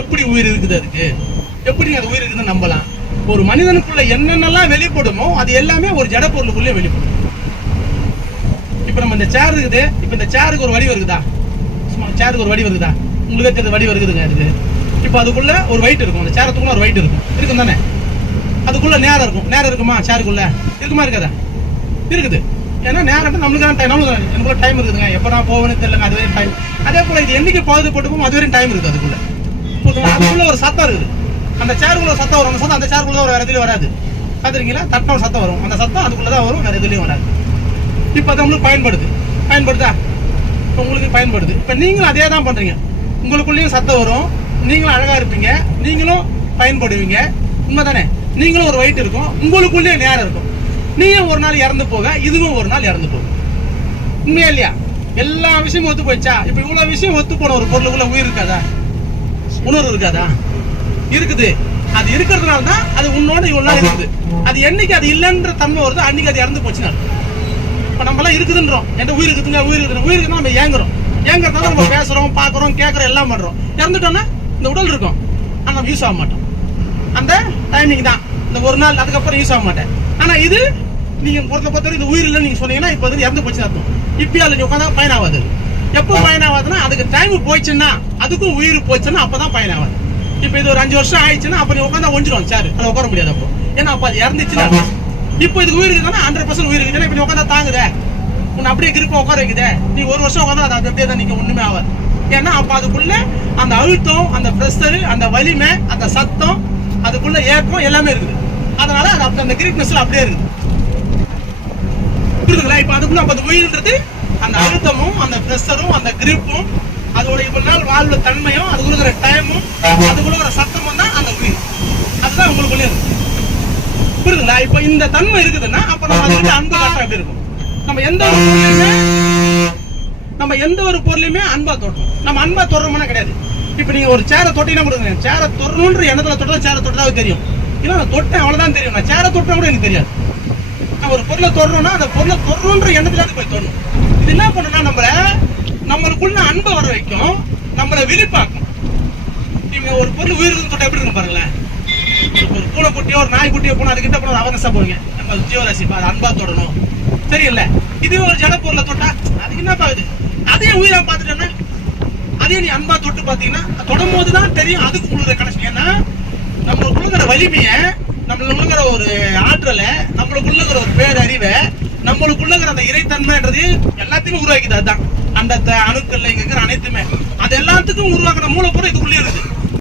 எப்படி உயிர் இருக்குது அதுக்கு? எப்படி அது உயிர் இருக்குதுன்னு நம்பலாம். ஒரு மனிதனுக்குள்ள என்னென்னலாம் வெளிப்படுமோ அது எல்லாமே ஒரு ஜட பொருளுக்குள்ளே வெளிப்படும். இப்ப நம்ம இந்த சேர் இருக்குது. இப்ப இந்த சேருக்கு ஒரு வடிவம் இருக்குதா சும்மா சேருக்கு ஒரு வடிவம் இருக்குதா உங்களுக்கே தெரிஞ்ச வடிவம் இருக்குதுங்க அதுக்கு. இப்ப அதுக்குள்ள ஒரு வெயிட் இருக்கும். அந்த சேரத்துக்குள்ள ஒரு வெயிட் இருக்கும். இருக்கும் தானே? அதுக்குள்ள நேரம் இருக்கும். நேரம் இருக்குமா சேருக்குள்ள இருக்குமா இருக்காதா? இருக்குது. ஏன்னா நேரம் நம்மளுக்கு டைம் நம்மளுக்கு எனக்குள்ள டைம் இருக்குதுங்க. எப்போ நான் போவேன்னு தெரியலங்க. அது வரையும் டைம் அதே போல இது என்னைக்கு பாதுகாப்பு போட்டுப்போம் அது வரையும் டைம் இருக்குது அதுக்குள்ள. இப்போ அதுக்குள்ள ஒரு சத்தம் இருக்குது. அந்த சேருக்குள்ள சத்தம் வரும். அந்த சத்தம் அந்த சேருக்குள்ள ஒரு வேற எதுலையும் வராது. பார்த்துருக்கீங்களா? தட்டின ஒரு சத்தம் வரும். அந்த சத்தம் அதுக்குள்ள தான் வரும். வேற எதுலையும் வராது. இப்போ அது உங்களுக்கு பயன்படுது. பயன்படுதா? இப்போ உங்களுக்கு பயன்படுது. இப்போ நீங்களும் அதே தான் பண்ணுறீங்க உங்களுக்குள்ளேயும் சத்தம் வரும். நீங்களும் அழகாக இருப்பீங்க. நீங்களும் பயன்படுவீங்க. உண்மைதானே? நீங்களும் ஒரு வயிற்று இருக்கும். உங்களுக்குள்ளேயே நேரம் இருக்கும். நீயும் ஒரு நாள் இறந்து போக இதுவும் ஒரு நாள் இறந்து போகும். உண்மையா இல்லையா? எல்லா விஷயமும் ஒத்து போச்சா இப்போ இவ்வளோ விஷயம் ஒத்து போன ஒரு பொருளுக்குள்ள உயிர் இருக்காதா? உணர்வு இருக்காதா? இருக்குது. அது இருக்கிறதுனால தான் அது உன்னோட இவ்வளவு நாள் இருக்குது. அது என்னைக்கு அது இல்லைன்ற தன்மை வருது அன்னைக்கு அது இறந்து போச்சுன்னா இப்ப நம்ம எல்லாம் இருக்குதுன்றோம். எந்த உயிர் இருக்குதுங்க உயிர் இருக்குது உயிர் இருக்குன்னா நம்ம ஏங்குறோம். ஏங்குறதுனால நம்ம பேசுறோம் பாக்குறோம் கேட்கறோம் எல்லாம் பண்றோம். இறந்துட்டோம்னா இந்த உடல் இருக்கும். ஆனா நம்ம யூஸ் ஆக மாட்டோம். அந்த டைமிங் தான். இந்த ஒரு நாள் அதுக்கப்புறம் யூஸ் ஆக மாட்டேன். ஆனா இது நீங்க பொறுத்த பொறுத்தவரை இது உயிர் இல்லைன்னு நீங்க சொன்னீங்கன்னா இப்போ வந்து இறந்து போச்சு அர்த்தம். இப்பயும் அதில் உட்காந்தா பயன் ஆகாது எப்போ பயன் ஆகாதுன்னா அதுக்கு டைம் போயிடுச்சுன்னா அதுக்கும் உயிர் போச்சுன்னா அப்பதான் பயன் ஆகாது இப்போ இது ஒரு அஞ்சு வருஷம் ஆயிடுச்சுன்னா அப்ப நீ உட்காந்தா ஒஞ்சிரும் சார் அது உட்கார முடியாது அப்போ. ஏன்னா அப்போ அது இறந்துச்சுன்னா இப்போ இதுக்கு உயிர் இருக்குதுன்னா ஹண்ட்ரட் பர்சன்ட் உயிர் இருக்குதுன்னா இப்போ நீ உட்காந்தா தாங்குதே. உன்னை அப்படியே கிருப்ப உட்கார வைக்குதே. நீ ஒரு வருஷம் உட்காந்தா அது அப்படியே தான் நீங்க ஒண்ணுமே ஆகாது. ஏன்னா அப்ப அதுக்குள்ள அந்த அழுத்தம் அந்த ப்ரெஷர் அந்த வலிமை அந்த சத்தம் அதுக்குள்ள ஏக்கம் எல்லாமே இருக்குது. அதனால அது அந்த கிரிப்னஸ்ல அப்படியே இருக்குது. புரியுதுங்களா? இப்ப அதுக்குள்ள அப்ப அந்த உயிர்ன்றது அந்த அழுத்தமும் அந்த ப்ரெஷரும் அந்த கிரிப்பும் அதோட இவ்வளவு நாள் வாழ்வு தன்மையும் அது கொடுக்குற டைமும் அது கொடுக்குற சத்தமும் தான் அந்த உயிர் அதுதான் உங்களுக்குள்ளே இருக்கு. புரியுதுங்களா? இப்ப இந்த தன்மை இருக்குதுன்னா அப்ப நம்ம அதுக்கிட்ட அன்பு காட்டுற எப்படி இருக்கும் நம்ம எந்த ஒரு பொருளையுமே நம்ம எந்த ஒரு பொருளையுமே அன்பா தொட்டோம் நம்ம அன்பா தொடுறோம்னா கிடையாது. இப்ப நீங்க ஒரு சேரை தொட்டீங்கன்னா கொடுங்க சேரை தொடரணுன்ற எண்ணத்துல தொட்டா சேரை தொட்டதா தெரியும். இல்ல நான் தொட்டேன் அவ்வளவுதான் தெரியும். நான் சேரை தொட்டா கூட எனக்கு தெரியாது. நான் ஒரு பொருளை தொடறோம்னா அந்த பொருளை தொடரணுன்ற எண்ணத்துல போய் தொடணும். இது என்ன பண்ணுனா நம்மள நம்மளுக்குள்ள அன்பை வர வைக்கும் நம்மளை விழிப்பாக்கும் நீங்க ஒரு பொருள் உயிருக்குன்னு தொட்டா எப்படி இருக்கும் பாருங்களேன்? ஒரு பூனைக்குட்டியோ ஒரு நாய்க்குட்டியோ போனா அதுக்கிட்ட போனா அவனசா போவீங்க நம்ம ஜீவராசி பா, அது அன்பா தொடணும். சரியில்லை? இதுவே ஒரு ஜட பொருளை தொட்டா அதுக்கு என்ன பாக்குது அதே உயிரா பாத்துட்டேன்னா அதே நீ அன்பா தொட்டு பாத்தீங்கன்னா தொடும் போதுதான் தெரியும் அதுக்கு உள்ள கனெக்ஷன் ஏன்னா நம்மளுக்குள்ள வலிமைய நம்மளுக்குள்ள ஒரு ஆற்றலை நம்மளுக்குள்ள ஒரு பேரறிவை நம்மளுக்குள்ள அந்த இறைத்தன்மைன்றது எல்லாத்தையுமே உருவாக்கிது அதுதான். அந்த த- அணுக்கள்ல இங்க இருக்கிற அனைத்துமே. அது எல்லாத்துக்கும் உருவாக்குற மூலப்பொருள் இதுக்குள்ளே இருக்குது.